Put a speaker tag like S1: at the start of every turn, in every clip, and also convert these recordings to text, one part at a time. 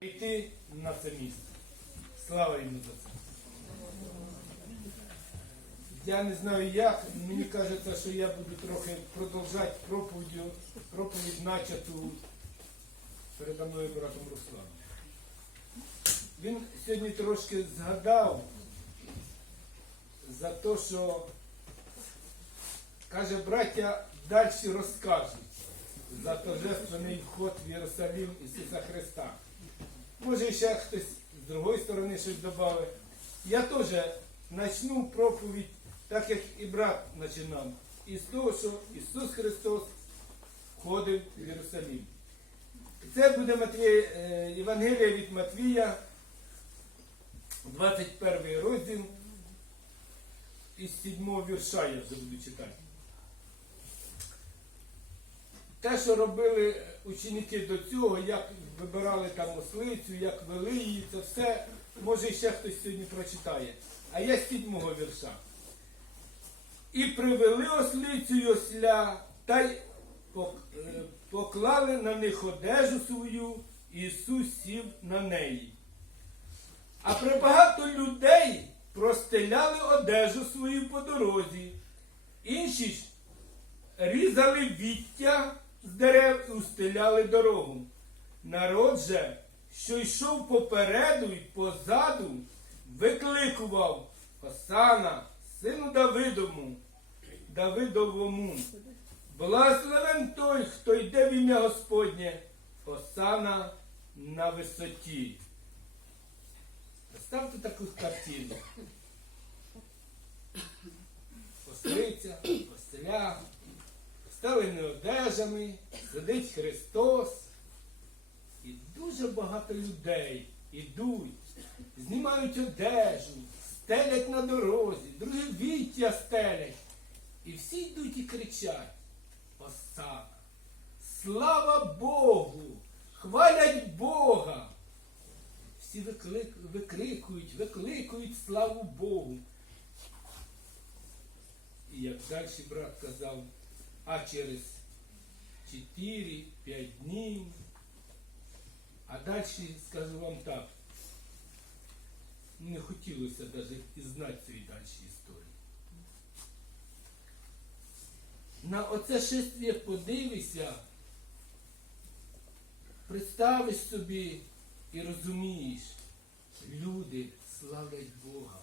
S1: йти на це місце. Слава йому за це. Я не знаю як, мені кажеться, що я буду трохи продовжати проповідь, проповідь начату передо мною братом Русланом. Він сьогодні трошки згадав за те, що каже, браття далі розкажуть за торжественний вход в Єрусалим Ісуса Христа. Може, ще хтось з другої сторони щось додав. Я теж почну проповідь, так як і брат починав, із того, що Ісус Христос входив в Єрусалим. Це буде Матвій, е, Євангелія від Матвія, 21 розділ, із 7 вірша я вже буду читати. Те, що робили ученики до цього, як вибирали там ослицю, як вели її, це все, може ще хтось сьогодні прочитає. А я з сідьмого вірша. І привели ослицю осля, та й е, поклали на них одежу свою, Ісус сів на неї. А прибагато людей простеляли одежу свою по дорозі. Інші ж різали віття з дерев і устеляли дорогу. Народ же, що йшов попереду і позаду, викликував Осана, сину Давидому, Давидовому. Благословен той, хто йде в ім'я Господнє, Осана на висоті. Представте таку картину. Ослиця, осля, стелені одежами, сидить Христос. І дуже багато людей ідуть, знімають одежу, стелять на дорозі, другі віття стелять. І всі йдуть і кричать. Осана. Слава Богу! Хвалять Бога! Всі виклик, викрикують, викликують славу Богу. І як далі брат казав, а через 4-5 днів. А далі скажу вам так. Не хотілося навіть і знати цієї далі історії. На оце шествие подивися, представиш собі і розумієш, люди славлять Бога.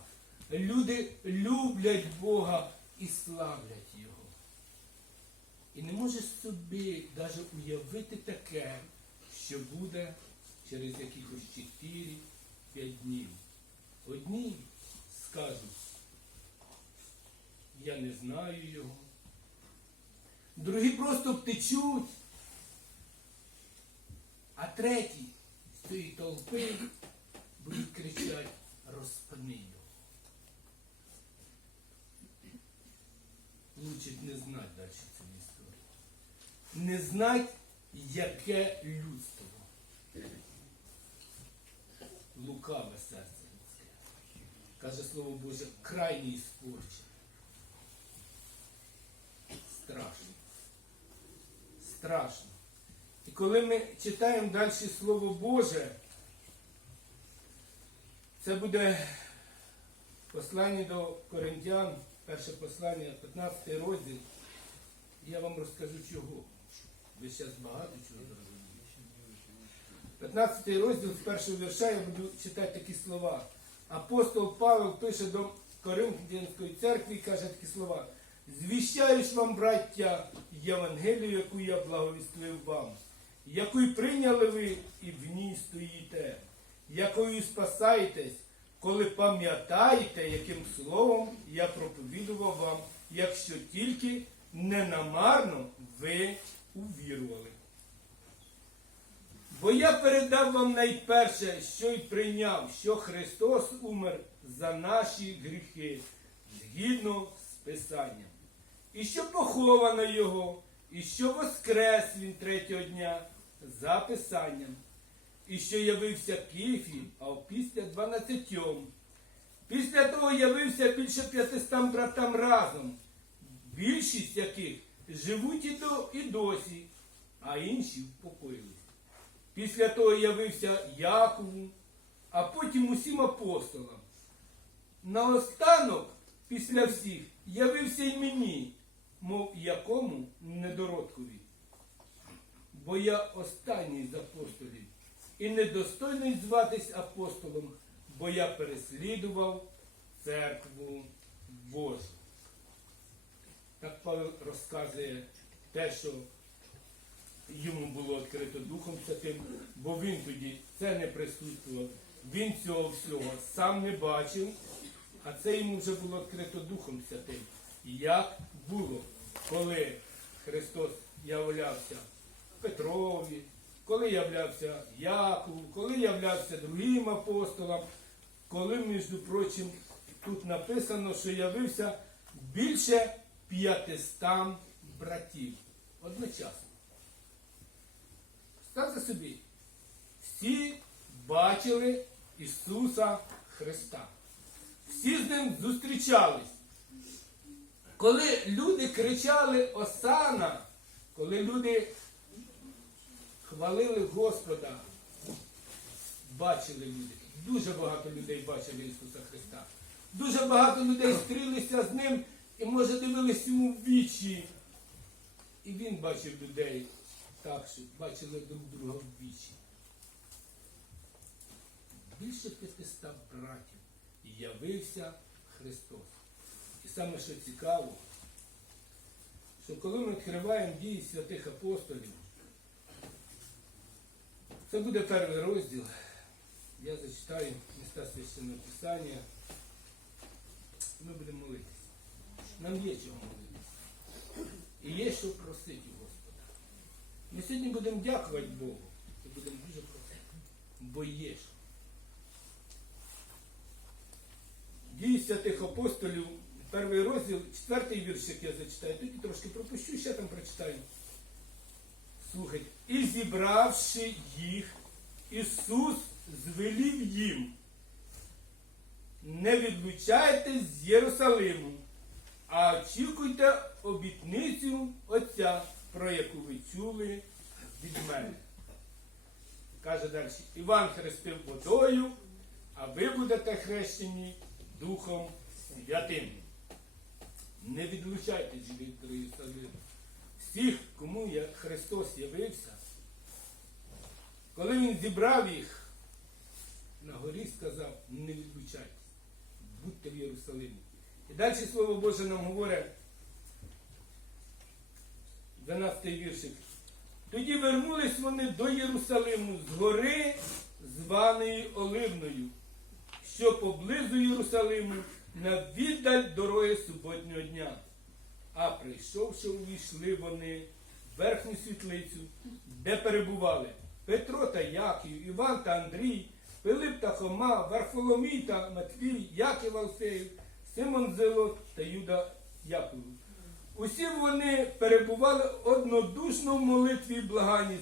S1: Люди люблять Бога і славлять. І не можеш собі навіть уявити таке, що буде через якихось 4-5 днів. Одні скажуть, я не знаю його. Другі просто втечуть. А треті з цієї толпи будуть кричати, розпани його. Лучше не знати далі цю історію. Не знати, яке людство. Лукаве серце людське. Каже слово Боже, крайній іспорчений. Страшно. Страшно. І коли ми читаємо далі Слово Боже, це буде послання до Коринтян, перше послання, 15 розділ. Я вам розкажу чого. Ви зараз багато чого зрозумієте. 15 розділ з першого вірша я буду читати такі слова. Апостол Павел пише до Коринфянської церкви і каже такі слова. Звіщаюсь вам, браття, Євангелію, яку я благовістив вам, яку прийняли ви і в ній стоїте, якою спасаєтесь, коли пам'ятаєте, яким словом я проповідував вам, якщо тільки ненамарно ви увірували. Бо я передав вам найперше, що й прийняв, що Христос умер за наші гріхи, згідно з Писанням, і що поховано Його, і що воскрес Він третього дня за Писанням, і що явився Кіфі, а після дванадцятьом. Після того явився більше п'ятистам братам разом, більшість яких живуть і, до, і досі, а інші впокоїлись. Після того явився Якову, а потім усім апостолам. Наостанок, після всіх, явився й мені, мов якому недородкові. Бо я останній з апостолів і недостойний зватись апостолом, бо я переслідував церкву Божу. Так Павел розказує те, що йому було відкрито Духом Святим, бо він тоді це не присутствував. Він цього всього сам не бачив, а це йому вже було відкрито Духом Святим. Як було, коли Христос являвся Петрові, коли являвся Якову, коли являвся другим апостолам, коли, між прочим, тут написано, що явився більше п'ятистам братів одночасно. Ставте собі, всі бачили Ісуса Христа. Всі з ним зустрічались. Коли люди кричали Осана, коли люди хвалили Господа, бачили люди. Дуже багато людей бачили Ісуса Христа. Дуже багато людей стрілися з ним і, може, дивились йому в вічі. І він бачив людей так, що бачили друг друга в вічі. Більше 500 братів явився Христос. І саме що цікаво, що коли ми відкриваємо дії святих апостолів, це буде перший розділ. Я зачитаю міста священного Писання. Ми будемо молитися. Нам є чого молитися. І є що просити Господа. Ми сьогодні будемо дякувати Богу. І будемо дуже просити. Бо є що. Дії святих апостолів, перший розділ, четвертий віршик я зачитаю, тоді трошки пропущу, ще там прочитаю. Слухайте. І зібравши їх, Ісус звелів їм. Не відлучайтесь з Єрусалиму, а очікуйте обітницю Отця, про яку ви чули від мене. Каже далі, Іван хрестив водою, а ви будете хрещені Духом Святим. Не відлучайтесь від Єрусалиму. Всіх, кому як Христос явився, коли Він зібрав їх, на горі сказав, не відлучайтесь, будьте в Єрусалимі. І далі Слово Боже нам говорить, 12 віршик. Тоді вернулись вони до Єрусалиму з гори, званої Оливною, що поблизу Єрусалиму на віддаль дороги суботнього дня. А прийшовши, увійшли вони в верхню світлицю, де перебували Петро та Яків, Іван та Андрій, Пилип та Хома, Варфоломій та Матвій, Яків Алфеїв, Симон Зелот та Юда Яков. Усі вони перебували однодушно в молитві і благанні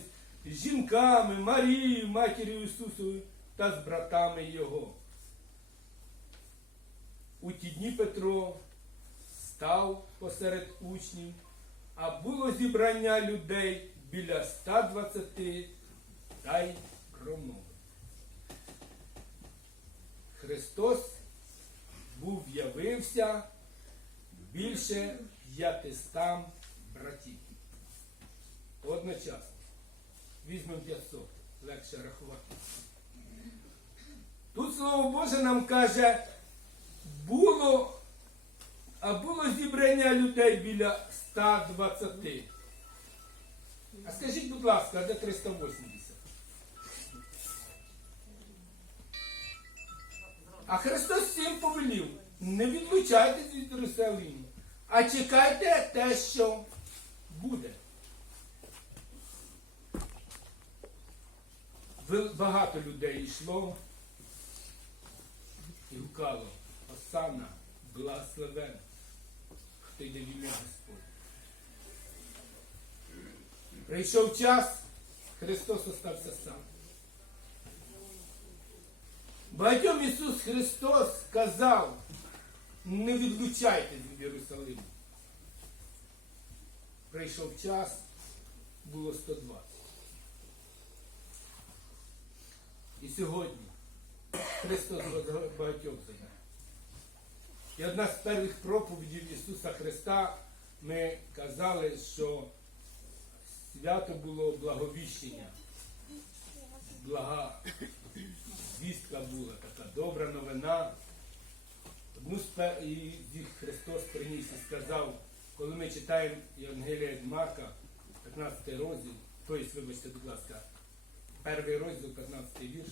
S1: з жінками, Марією, матір'ю Ісусовою та з братами Його. У ті дні Петро став посеред учнів, а було зібрання людей біля 120 та й промовив. Христос був явився більше п'ятистам братів. Одночасно. Візьмемо 500, легше рахувати. Тут Слово Боже нам каже, було, а було зібрання людей біля 120. А скажіть, будь ласка, а де 380? А Христос всім повелів, не відлучайтесь від Єрусалиму, а чекайте те, що буде. Багато людей йшло і гукало, Осана, благословен, хто йде в Господь. Прийшов час, Христос остався сам. Багатьом Ісус Христос сказав, не відлучайтесь від Єрусалиму. Прийшов час, було 120. І сьогодні Христос багатьох забере. І одна з перших проповідей Ісуса Христа ми казали, що свято було благовіщення. Блага звістка була, така добра новина. Одну з Христос приніс і сказав, коли ми читаємо Євангелія від Марка, 15 розділ, тобто, вибачте, будь ласка, перший розділ, 15 вірш,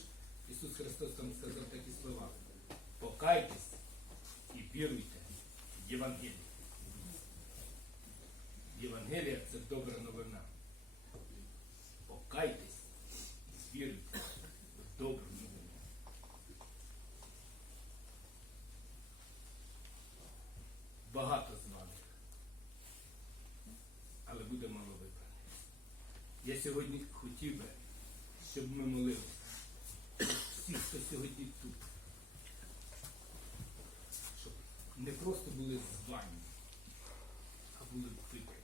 S1: Ісус Христос там сказав такі слова. Покайтесь віруйте в Євангеліє. Євангелія це добра новина. Покайтесь і віруйте в добру новину. Багато з вами, але буде мало вибраних. Я сьогодні хотів би, щоб ми молилися. Всі, хто сьогодні тут, щоб не просто були звані, а були вибрані.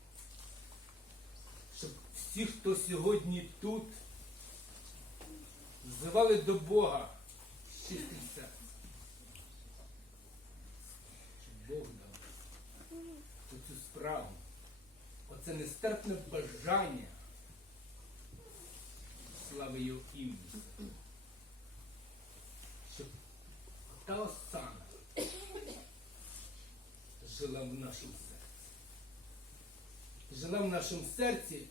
S1: Щоб всі, хто сьогодні тут, взивали до Бога чистим серцем. Щоб Бог дав оцю справу, оце нестерпне бажання слави його імені. Щоб та осана жила в нашому серці. Жила в нашому серці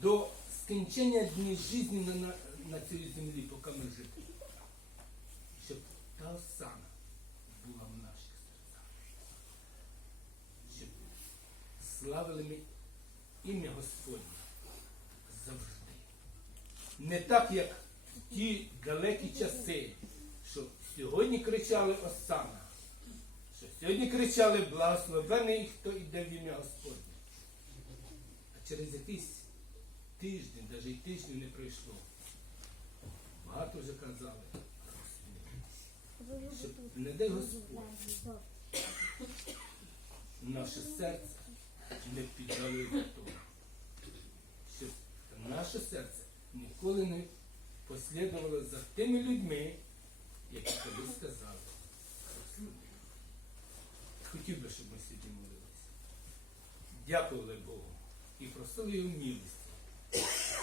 S1: до скінчення днів життя на, на, на цій землі, поки ми жити. Щоб та осана була в наших серцях. Щоб славили ми ім'я Господнє завжди. Не так, як в ті далекі часи, що сьогодні кричали Осана, сьогодні кричали благословений, хто йде в ім'я Господнє. А через якийсь тиждень, навіть і тижнів не пройшло. Багато вже казали. Щоб не дай Господь наше серце не піддали до того. Щоб наше серце ніколи не послідувало за тими людьми, які тобі сказали. Хотів би, щоб ми сьогодні молилися. Дякували Богу і просили його милості,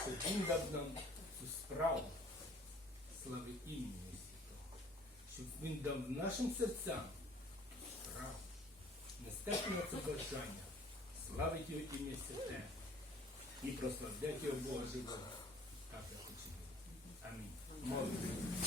S1: щоб він дав нам цю справу слави імені Святого, щоб він дав нашим серцям справу, нестерпне це бажання, славить його ім'я святе і прославляти його Бога живого. Так я хочу. Амінь. Молимось.